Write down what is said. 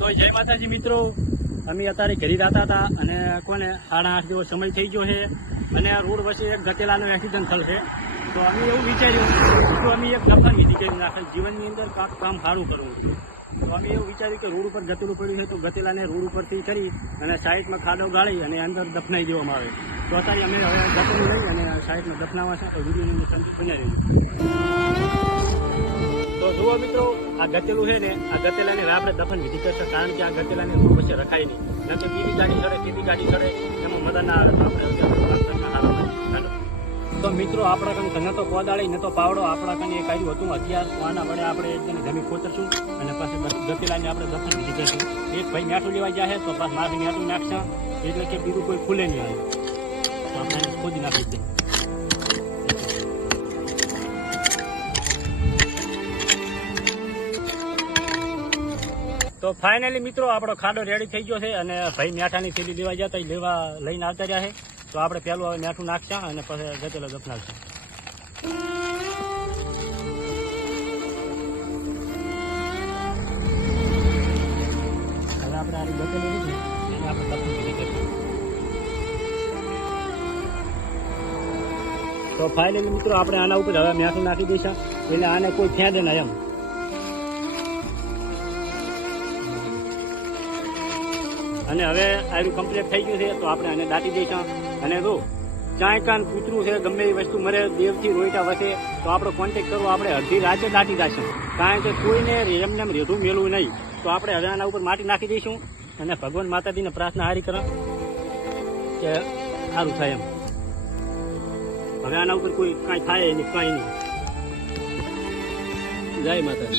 તો જય માતાજી મિત્રો. અમે અત્યારે ઘરે જતા હતા અને કોને સાડા આઠ જેવો સમય થઈ ગયો છે. અને રોડ વચ્ચે એક ગતેલાનો એક્સિડન્ટ થશે તો અમે એવું વિચાર્યું તો અમે એક દફન વિધિ કરી નાખે જીવનની અંદર કાંક કામ સારું કરવું. તો અમે એવું વિચાર્યું કે રોડ ઉપર ગતેલું પડ્યું છે તો ગતેલાને રોડ ઉપરથી કરી અને સાઈડમાં ખાડો ગાળી અને અંદર દફનાઈ દેવામાં આવે. તો અત્યારે અમે હવે ગતેલું લઈ અને સાઈડમાં દફનાવા છે વિડીયોની અંદર બનાવી. તો જુઓ મિત્રો આ ગતેલું છે ને આ ગતેલાને હવે આપણે દફન વિધિ કરશે કારણ કે આ ગતેલાને રોડ પછી રખાય નહીં. કારણ કે બીજી ગાડી ચડે બીજી ગાડી ચડે, એમાં મદદ ના આવે તો મિત્રો, આપણા કંઈ ન તો કોદાળી, ન તો પાવડો, આપણા કંઈ એક આવ્યું હતું. અત્યાર આના વડે આપણે એક જમી ખોતરશું અને પછી ગતેલાને આપણે દફન વિધિ કરશું. એક ભાઈ મ્યાઠું લેવા જાય તો બસ મારે મ્યાઠું નાખશે. એટલે કે બીજું કોઈ ખુલે નહીં આવે તો આપણે ખોદી નાખી દઈએ. તો ફાઇનલી મિત્રો, આપણો ખાડો રેડી થઈ ગયો છે અને ભાઈ મ્યાઠાની થેલી લેવા ગયા હતા લેવા લઈને આવતા રહ્યા છે. તો આપણે પહેલું હવે મ્યાઠું નાખશે અને પછી ગતેલો વિધિ કરીશું. તો ફાઇનલી મિત્રો, આપણે આના ઉપર હવે મેઠું નાખી દઈશું. એટલે આને કોઈ ફેંદે ના એમ. અને હવે આનું કમ્પ્લીટ થઈ ગયું છે, તો આપણે આને દાટી દઈશું. અને જો ચાય કાન કૂતરું છે, ગમે એ વસ્તુ મરે, દેવથી રોઈટા વસે, તો આપણે કોન્ટેક કરવો આપણે અડધી રાતે દાટી દઈશું કારણ કે કોઈને એમને એમ રેધું મેળવું નહીં. તો આપણે હવે આના ઉપર માટી નાખી દઈશું અને ભગવાન માતાજીને પ્રાર્થના હારી કરો કે સારું થાય એમ. હવે આના ઉપર કોઈ કાંઈ થાય નહીં કાંઈ નહીં. જય માતાજી.